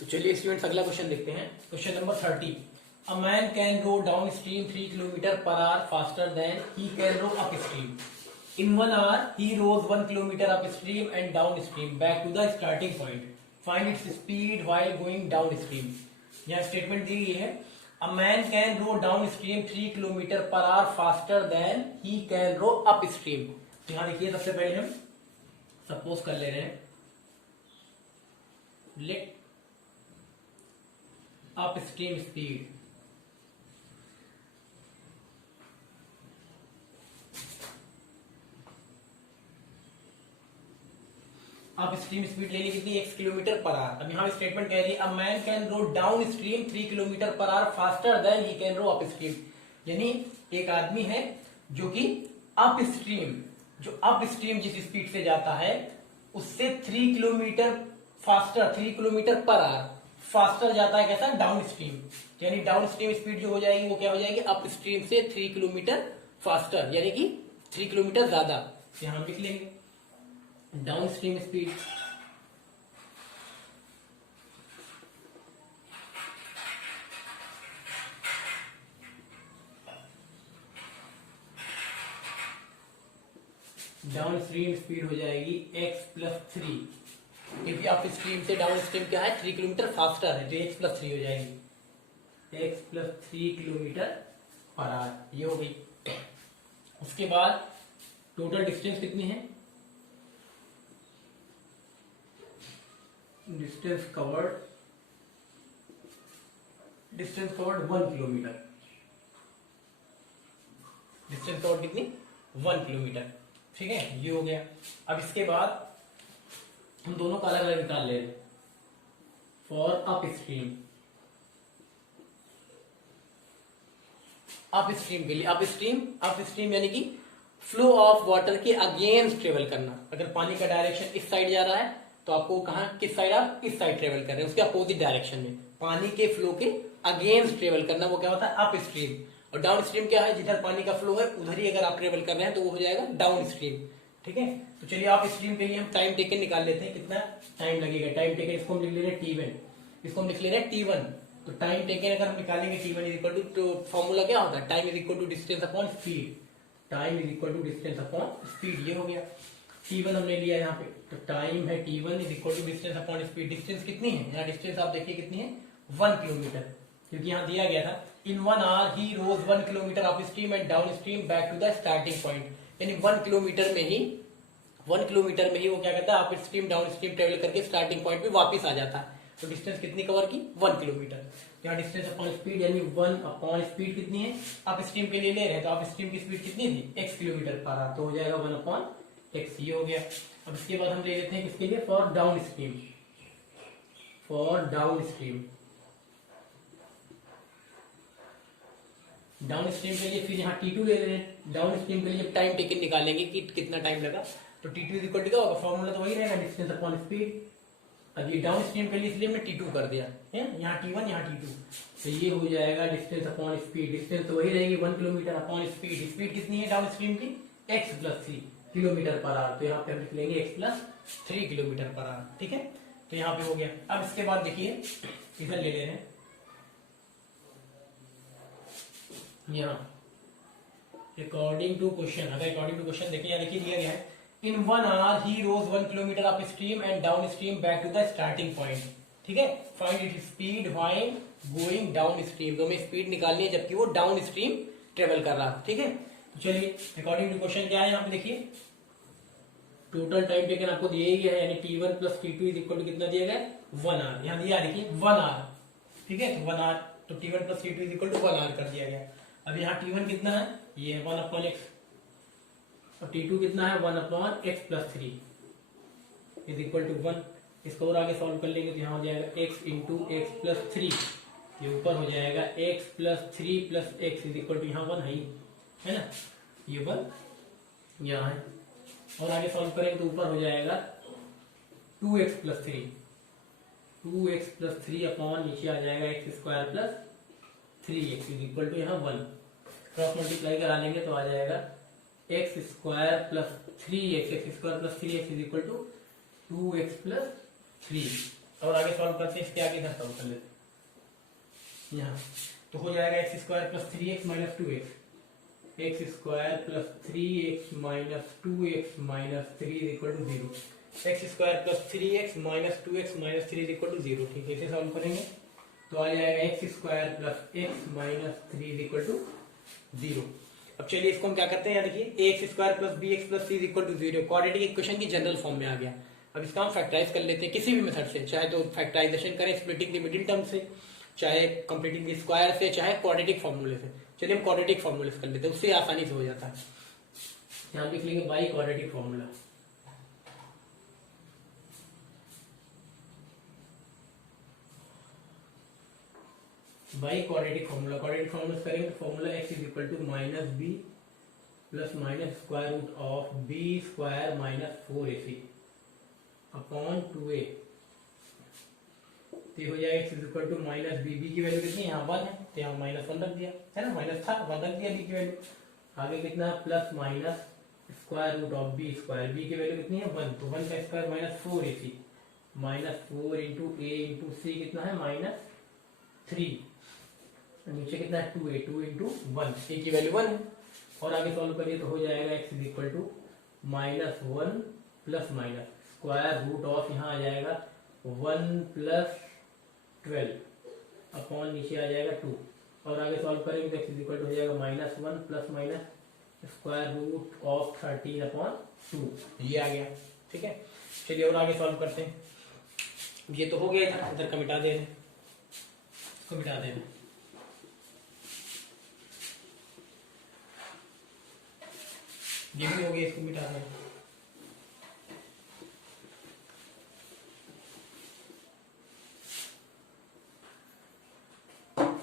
तो चलिए स्टूडेंट्स अगला क्वेश्चन देखते हैं। Question number 30। A man can row downstream 3 kilometre per hour faster than he can row upstream. In 1 hour he rose 1 kilometer up stream and down stream back to the starting point. Find its speed while going down stream. यहाँ statement दी गई है a man can row downstream 3 kilometre per hour faster than he can row upstream. तो यहाँ देखिए सबसे पहले हम सपोज कर ले रहे हैं लेट अप स्ट्रीम स्पीड आप स्ट्रीम स्पीड ले ली कितनी 1 किलोमीटर पर आवर। अब यहाँ स्टेटमेंट कह रही है a man can row downstream 3 kilometre per hour faster than he can row upstream. यानी एक आदमी है जो कि अप स्ट्रीम जिस स्पीड से जाता है उससे 3 kilometre faster 3 kilometre per hour faster जाता है कैसा डाउन स्ट्रीम। यानी डाउन स्ट्रीम स्पीड जो हो जाएगी वो क्या हो जाएगी अप स्ट्रीम से 3 किलोमीटर फास्टर यानी कि 3 किलोमीटर ज्यादा। यहां लिख लेंगे down stream speed down stream speed हो जाएगी x+3 क्योंकि अप स्ट्रीम से डाउन स्ट्रीम क्या है 3 किलोमीटर फास्टर है तो x+3 हो जाएगी x+3 किलोमीटर पर आवर। ये हो गई। उसके बाद टोटल डिस्टेंस कितनी है distance covered 1 kilometre. Distance covered कितनी 1 किलोमीटर। ठीक है ये हो गया। अब इसके बाद हम दोनों का अलग अलग निकाल ले रहे फॉर अप स्ट्रीम के लिए अप स्ट्रीम यानी कि फ्लो ऑफ वाटर के अगेंस्ट ट्रेवल करना। अगर पानी का डायरेक्शन इस साइड जा रहा है तो आपको कहा किस साइड आप इस साइड ट्रेवल कर रहे हैं उसके अपोजिट डायरेक्शन में पानी के फ्लो के अगेंस्ट ट्रेवल करना वो क्या होता है अप स्ट्रीम। और डाउन स्ट्रीम क्या है जिधर पानी का फ्लो है उधर ही अगर आप ट्रेवल कर रहे हैं तो वो हो जाएगा डाउन स्ट्रीम। ठीक है तो चलिए आप स्ट्रीम के लिए हम टाइम टेकन निकाल लेते हैं कितना टाइम लगेगा। टाइम टेकन इसको हम लिख ले रहे हैं T1 इसको हम लिख ले रहे हैं T1। तो टाइम टेकन अगर हम निकालेंगे T1 इज इक्वल टू तो फॉर्मूला क्या होता है time is equal to distance upon speed. Time is equal to distance upon speed ये हो गया। T1 हमने लिया यहाँ पे तो टाइम है T1 is equal to distance upon speed. Distance कितनी है यहाँ डिस्टेंस आप देखिए कितनी है 1 किलोमीटर क्योंकि यहाँ दिया गया था in 1 hour he rows 1 kilometre upstream and downstream back to the starting point. यानी 1 किलोमीटर में ही वो क्या करता है upstream downstream travel करके स्टार्टिंग पॉइंट पे वापस आ जाता है। तो डिस्टेंस कितनी कवर की 1 किलोमीटर। यहाँ डिस्टेंस अपॉन स्पीड यानी 1 अपॉन स्पीड कितनी है अप स्ट्रीम के लिए ले रहे हैं तो अप स्ट्रीम की स्पीड कितनी थी x किलोमीटर पर आवर तो हो जाएगा 1 अपॉन x ये हो गया। अब इसके बाद हम ले लेते हैं किसके लिए फॉर डाउन स्ट्रीम के लिए फिर यहाँ T2 ले रहे हैं। डाउन स्ट्रीम के लिए टाइम टेकन निकालेंगे कि कितना टाइम लगा तो T2 इज इक्वल टू क्या होगा फॉर्मूला तो वही रहेगा डिस्टेंस अपॉन स्पीड। अब ये डाउन स्ट्रीम के लिए इसलिए हमने T2 कर दिया है यहाँ T1 यहाँ T2 तो ये हो जाएगा डिस्टेंस अपॉन स्पीड। डिस्टेंस तो वही रहेगी 1 किलोमीटर अपॉन स्पीड। स्पीड कितनी है डाउन स्ट्रीम की x+3 किलोमीटर पर आवर तो यहाँ पे हम लिख लेंगे x+3 किलोमीटर पर आवर। ठीक है तो यहाँ पे हो गया। अब इसके बाद देखिए इधर ले ले रहे हैं यहाँ अकॉर्डिंग टू क्वेश्चन। अगर अकॉर्डिंग टू क्वेश्चन देखिए यहाँ देखिए दिया गया है in 1 hour he rows 1 kilometre upstream and downstream back to the starting point. ठीक है find it speed while going downstream. तो हमें स्पीड निकालनी है जबकि वो डाउन स्ट्रीम ट्रेवल कर रहा है। ठीक है चलिए अकॉर्डिंग टू क्वेश्चन क्या है यहाँ पे देखिए टोटल टाइम टेकन आपको दिया ही गया है यानी T1 plus T2 is equal to कितना दिया गया 1 hour। यहाँ दिया देखिए 1 hour। ठीक है तो 1 hour तो T1 plus T2 is equal to 1 hour कर दिया गया। अब यहाँ T1 कितना है ये है 1 अपॉन x और T2 कितना है 1 upon x+3 is equal to 1। इसको और आगे सॉल्व कर लेंगे तो यहाँ हो जाएगा x इंटू x+3 ये ऊपर हो जाएगा x+3 plus x is equal to यहाँ 1 है ना ये 1 यहाँ है और आगे सॉल्व करेंगे तो ऊपर हो जाएगा 2x+3 अपॉन नीचे आ जाएगा x² + 3x is equal to यहाँ 1। क्रॉस मल्टीप्लाई करा लेंगे तो आ जाएगा x² + 3x is equal to 2x + 3 और आगे सॉल्व करते हैं, इसके आगे इधर सॉल्व कर लेते हैं यहाँ। तो हो जाएगा x square plus 3x minus 2x, x square plus 3x minus 2x minus 3 is equal to 0, x square plus 3x minus 2x minus 3 is equal to 0। ठीक है, इसे सॉल्व करेंगे तो आ जाएगा x square plus x minus 3 is equal to 0। अब चलिए इसको हम क्या करते हैं, यहाँ देखिए x square plus b x plus c is equal to 0 quadratic equation की जनरल फॉर्म में आ गया। अब इसका हम फैक्टराइज कर लेते हैं किसी भी मेथड से, चाहे तो फैक्टराइजेशन करें स्प्लिटिंग द मिडिल टर्म से, चाहे कंप्लीटिंग द स्क्वायर से, चाहे क्वाड्रेटिक फॉर्मूले से। चलिए हम क्वाड्रेटिक फॉर्मूले से कर लेते हैं, उससे आसानी से हो जाता है। यहाँ लिख लेंगे by quadratic formula, by quadratic formula. Quadratic formula करेंगे formula X is equal to minus B plus minus square root of B square minus 4ac upon 2a। तो हो जाएगा x is equal to minus B, B की value कितनी है, यहाँ 1 है तो यहाँ माइनस 1 रख दिया है ना, माइनस था 1 रख दिया बी की वैल्यू। आगे कितना plus minus square root of B square, B की वैल्यू कितनी है 1, तो 1 का square minus 4ac minus 4 into A into C कितना है माइनस 3, नीचे कितना है 2a, 2 इंटू 1, ए की वैल्यू 1 है। और आगे सॉल्व करिए तो हो जाएगा x is equal to minus 1 plus minus square root of, यहाँ आ जाएगा 1 प्लस 12 अपॉन नीचे आ जाएगा 2। और आगे सॉल्व करेंगे तो एक्स इज इक्वल टू हो जाएगा minus 1 plus minus square root of 13 upon 2, ये आ गया। ठीक है, चलिए और आगे सॉल्व करते हैं। ये तो हो गया, इधर का मिटा दे रहे हैं, इसको मिटा दे रहे हैं। ये भी हो गया, इसको मिटा दें।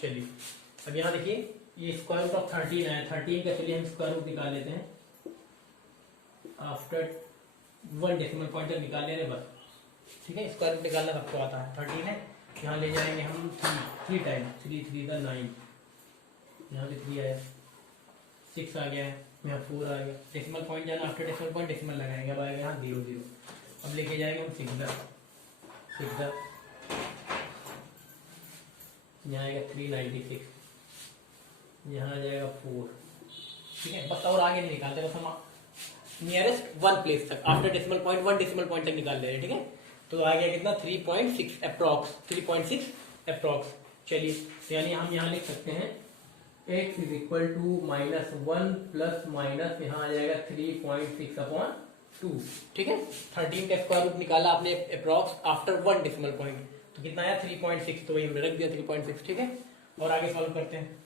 चलिए अब यहाँ देखिए ये स्क्वायर रूट ऑफ 13 है, 13 का चलिए हम स्क्वायर रूट निकाल लेते हैं, आफ्टर 1 डेसिमल पॉइंट तक निकाल ले रहे बस। ठीक है, स्क्वायर रूट निकालना सबको आता है। 13 है, यहाँ ले जाएंगे हम 3 टाइम, 3 3 का 9, यहाँ से 3 आया, 6 आ गया है, यहाँ 4 आ गया, डेसिमल पॉइंट जाना, आफ्टर डेसिमल पॉइंट डेसिमल लगाएंगे, अब आएगा यहाँ 0 0। अब लेके जाएंगे हम 6 यहाँ आएगा 396, यहाँ आ जाएगा 4। ठीक है, बस और आगे नहीं निकालते, बस हम नियरेस्ट 1 प्लेस तक after decimal point 1 decimal point तक निकाल ले रहे हैं। ठीक है, तो आ गया कितना 3.6 अप्रॉक्स, 3.6 अप्रॉक्स। चलिए तो यानी हम यहाँ लिख सकते हैं x is equal to minus 1 plus minus यहाँ आ जाएगा 3.6 अपॉन 2। ठीक है, 13 का स्क्वायर रूट निकाला आपने अप्रॉक्स आफ्टर 1 डेसिमल पॉइंट, तो कितना आया 3.6, तो वही हमने रख दिया 3.6। ठीक है, और आगे सॉल्व करते हैं।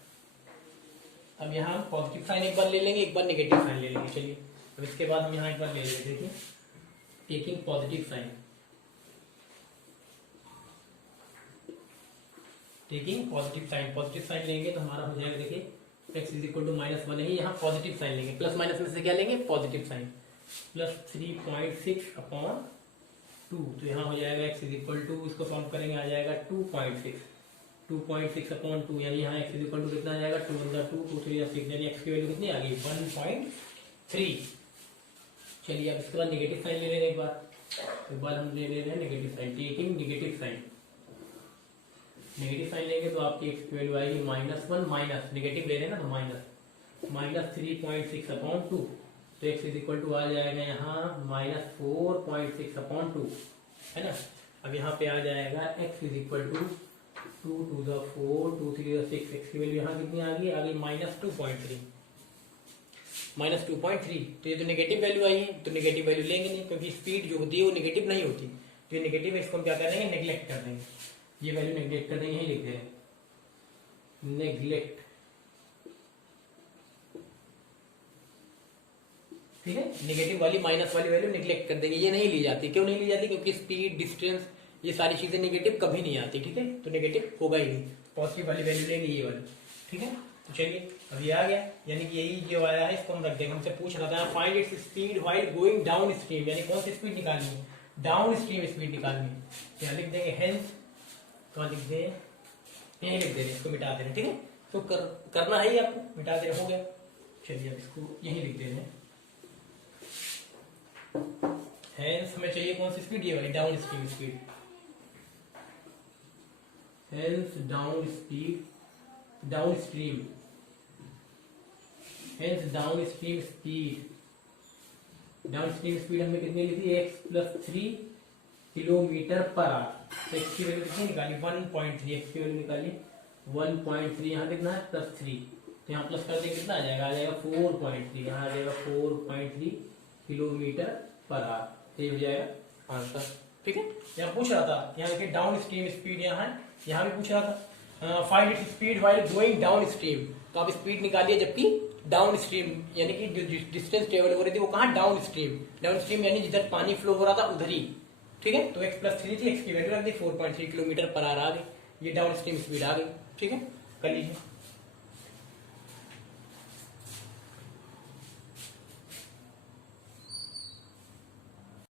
अब यहाँ पॉजिटिव साइन एक बार ले लेंगे, एक बार नेगेटिव साइन ले लेंगे। चलिए अब इसके बाद हम यहाँ एक बार ले लेंगे, देखिए taking positive sign, taking positive sign लेंगे तो हमारा हो जाएगा, देखिए x is equal to minus 1 है, यहाँ पॉजिटिव साइन लेंगे, प्लस माइनस में से क्या लेंगे पॉजिटिव साइन, प्लस 3.6 अपॉन 2, तो यहाँ हो जाएगा x इज इक्वल टू, इसको सॉल्व करेंगे आ जाएगा 2.6 अपॉन 2, यानी यहाँ x इज इक्वल टू कितना आ जाएगा 2 × 2 2 3 6, यानी x की वैल्यू कितनी आ गई 1.3। चलिए अब इसके बाद नेगेटिव साइन ले लेंगे, एक बार हम ले रहे हैं negative sign, taking negative sign, negative sign लेंगे तो आपकी x की वैल्यू आएगी -1, माइनस नेगेटिव ले रहे हैं ना तो माइनस 3.6 अपॉन 2, तो x इज इक्वल टू आ जाएगा यहाँ -4.6 अपॉन 2, है ना। अब यहाँ पे आ जाएगा x is equal to 2 to the 4 2 3 to the 6, x की वैल्यू यहाँ कितनी आ गई -2.3, -2.3। तो ये तो नेगेटिव वैल्यू आई है, तो नेगेटिव वैल्यू लेंगे नहीं, क्योंकि स्पीड जो होती है वो नेगेटिव नहीं होती, तो ये नेगेटिव है, इसको हम क्या कर देंगे नेग्लेक्ट कर देंगे, ये वैल्यू नेग्लेक्ट कर देंगे, यही लिख दे रहे हैं नेग्लेक्ट। ठीक है, नेगेटिव वाली माइनस वाली वैल्यू नेग्लेक्ट कर देंगे, ये नहीं ली जाती। क्यों नहीं ली जाती? क्योंकि स्पीड डिस्टेंस ये सारी चीजें नेगेटिव कभी नहीं आती। ठीक है, तो नेगेटिव होगा ही नहीं, पॉजिटिव वाली वैल्यू लेंगे ये वाली। ठीक है, तो चलिए अब ये आ गया, यानी कि यही जो आया है इसको हम रख देंगे। हमसे पूछ रहा था find its speed while going down stream, यानी कौन सी स्पीड निकालनी है, डाउन स्ट्रीम स्पीड निकालनी है। यहाँ लिख देंगे हेंस, कहाँ लिख दें, यही लिख दे रहे, इसको मिटा दे रहे। ठीक है, तो करना है ही आपको, मिटा दे रहे, हो गया। चलिए अब इसको यही लिख दे रहे हैं, हेंस हमें चाहिए कौन सी स्पीड, ये वाली down stream speed. Hence down speed down stream hence down stream speed हमने कितनी ली थी x+3 किलोमीटर पर आवर। तो x की वैल्यू कितनी निकाली 1.3 x की वैल्यू निकाली 1.3 यहाँ कितना है +3 तो यहाँ प्लस कर देंगे कितना आ जाएगा 4.3 यहाँ आ जाएगा 4.3 किलोमीटर पर आवर। तो ये हो जाएगा आंसर। ठीक है यहाँ पूछ रहा था यहाँ देखिए डाउन स्ट्रीम स्पीड यहाँ है यहाँ भी पूछ रहा था find its speed while going downstream. तो आप स्पीड निकालिए जबकि डाउन स्ट्रीम यानी कि जो डिस्टेंस ट्रेवल हो रही थी वो कहाँ डाउन स्ट्रीम यानी जिधर पानी फ्लो हो रहा था उधर ही। ठीक है तो x+3 थी x की वैल्यू रख दी 4.3 किलोमीटर पर आवर आ गई। ये डाउन स्ट्रीम स्पीड आ गई। ठीक है कर लीजिए।